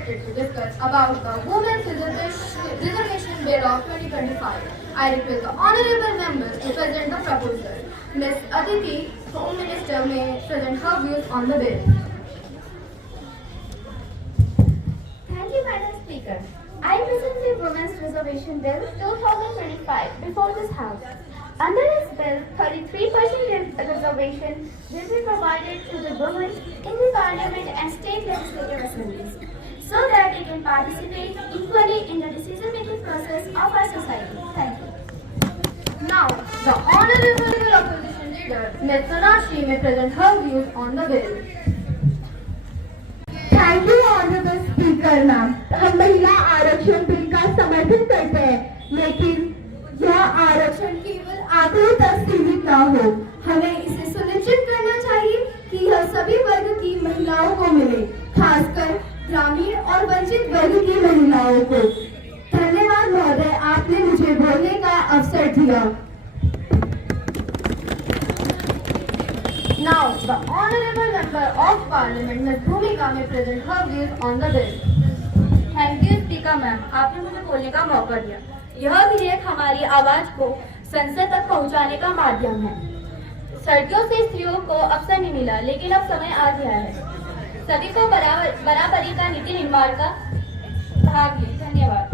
expected to discuss about the Women's Reservation Bill of 2025. I request the honorable members to present the proposal. Ms. Aditi, Home Minister, may present her views on the bill. Thank you, Madam Speaker. I present the Women's Reservation Bill 2025 before this House. Under this bill, 33% reservation will be provided to the women in the Parliament and state legislative assemblies so that they can participate equally in the decision-making process of our society. Thank you. Now, the honorable opposition leader, Ms. Sonakshi, may present her views on the bill. Thank you honourable speaker ma'am. हम महिला आरक्षण bill का समर्थन करते हैं, लेकिन यह आरक्षण केवल आंकड़ों तक सीमित न हो। हमें इसे सुनिश्चित करना चाहिए कि यह सभी वर्ग की महिलाओं को मिले, खासकर ग्रामीण और वंचित वर्ग की महिलाओं को। धन्यवाद महोदय, आपने मुझे बोलने का अवसर दिया। Now, the honorable member of Parliament, Ms. Bhumika, may present her views on the bill. Thank you speaker ma'am, आपने मुझे बोलने का मौका दिया। यह विधेयक हमारी आवाज को संसद तक पहुंचाने का माध्यम है। सदियों से स्त्रियों को अवसर नहीं मिला, लेकिन अब समय आ गया है। सभी को बराबरी का नीति निर्माण का भाग ले। धन्यवाद।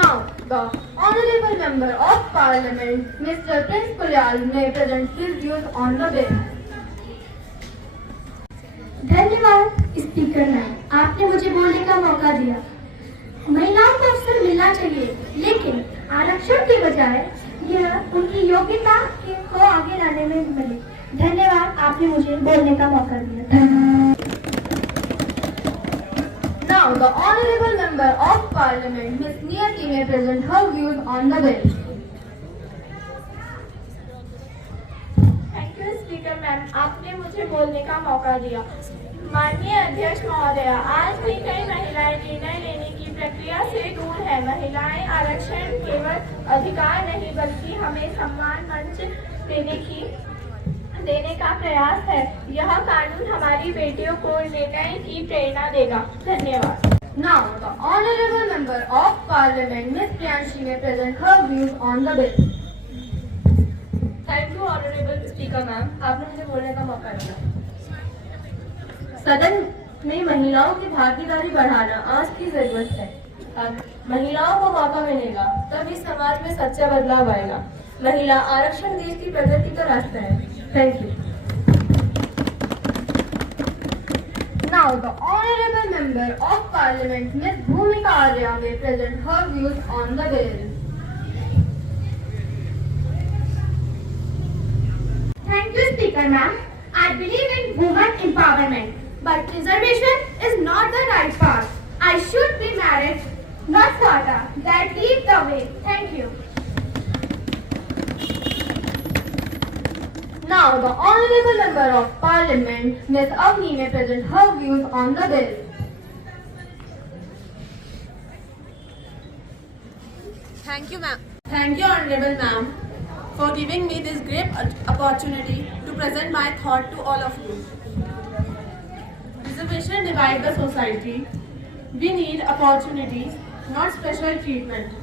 Now, the honorable member of Parliament, Mr. Prince Kulyal, may present his views on the bill. धन्यवाद स्पीकर मैम, आपने मुझे बोलने का मौका दिया। महिलाओं को अवसर मिलना चाहिए, लेकिन आरक्षण के बजाय यह उनकी योग्यता को आगे लाने में मिले। धन्यवाद, आपने मुझे बोलने का मौका दिया। Now, the honorable member of Parliament, Ms. Niyati, may present her views on the bill. Thank you speaker ma'am, आपने मुझे बोलने का मौका दिया। माननीय अध्यक्ष महोदय, आज भी कई महिलाएं निर्णय लेने की प्रक्रिया से दूर है। महिलाएं आरक्षण केवल अधिकार नहीं बल्कि हमें सम्मान मंच देने का प्रयास है। यह कानून हमारी बेटियों को निर्णय की प्रेरणा देगा। धन्यवाद। Now, the honorable member of Parliament, Ms. Priyanshi, may present her views on the bill. Thank you honourable speaker ma'am, आपने मुझे बोलने का मौका दिया। सदन में महिलाओं की भागीदारी बढ़ाना आज की जरूरत है। महिलाओं को मौका मिलेगा तब इस समाज में सच्चा बदलाव आएगा। महिला आरक्षण देश की प्रगति का रास्ता है। Thank you. Now, the honorable member of Parliament, Ms. Bhumika Arya, may present her views on the bill. Thank you, Speaker ma'am. I believe in women empowerment, but reservation is not the right path. I should be married, not quota. That leads the way. Thank you. Now, the honorable member of Parliament, Ms. Avni, may present her views on the bill. Thank you, ma'am. Thank you, honorable ma'am, for giving me this great opportunity to present my thought to all of you. Reservation divide the society. We need opportunities, not special treatment.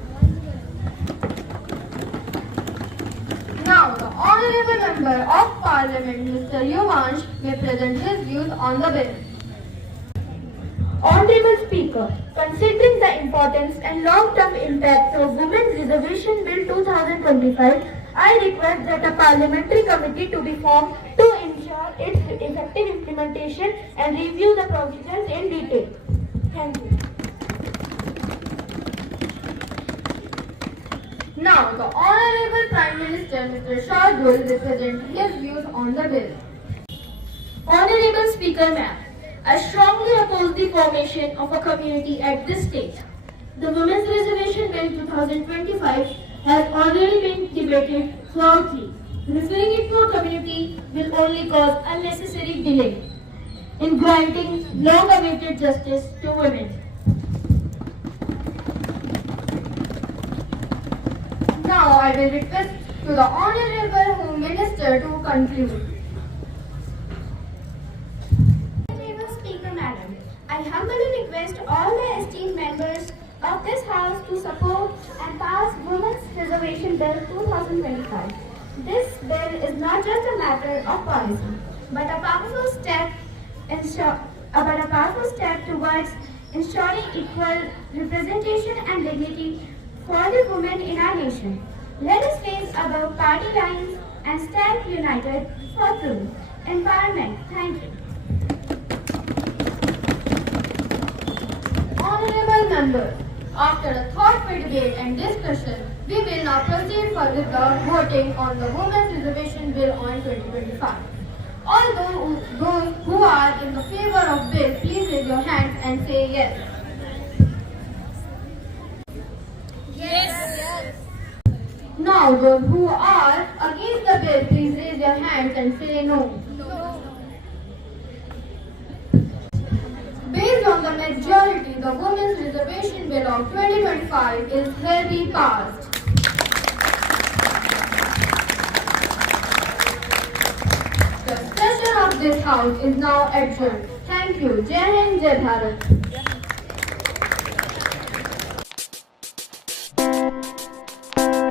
Now, the honorable member of Parliament, Mr. Yuvansh, may present his views on the bill. Honorable Speaker, considering the importance and long-term impact of Women's Reservation Bill 2025, I request that a parliamentary committee to be formed to ensure its effective implementation and review the provisions in detail. Thank you. Now, the Honorable Prime Minister, Mr. Shah will present his views on the bill. Honorable Speaker ma'am, I strongly oppose the formation of a community at this stage. The Women's Reservation Bill 2025 has already been debated thoroughly. Referring it to a community will only cause unnecessary delay in granting long-awaited justice to women. Now, I will request to the Honorable Home Minister to conclude. Honorable Speaker Madam, I humbly request all House to support and pass Women's Reservation Bill 2025. This bill is not just a matter of policy, but a powerful step towards ensuring equal representation and dignity for the women in our nation. Let us raise above party lines and stand united for true empowerment. Thank you. Honorable members, after a thoughtful debate and discussion, we will now proceed further the voting on the Women's Reservation Bill on 2025. All those who are in the favor of bill, please raise your hands and say yes. Yes. Now those who are against the bill, please raise your hands and say no. Based on the majority, the Women's Reservation Bill of 2025 is hereby passed. The session of this House is now adjourned. Thank you. Jai Hind, Jai Bharat.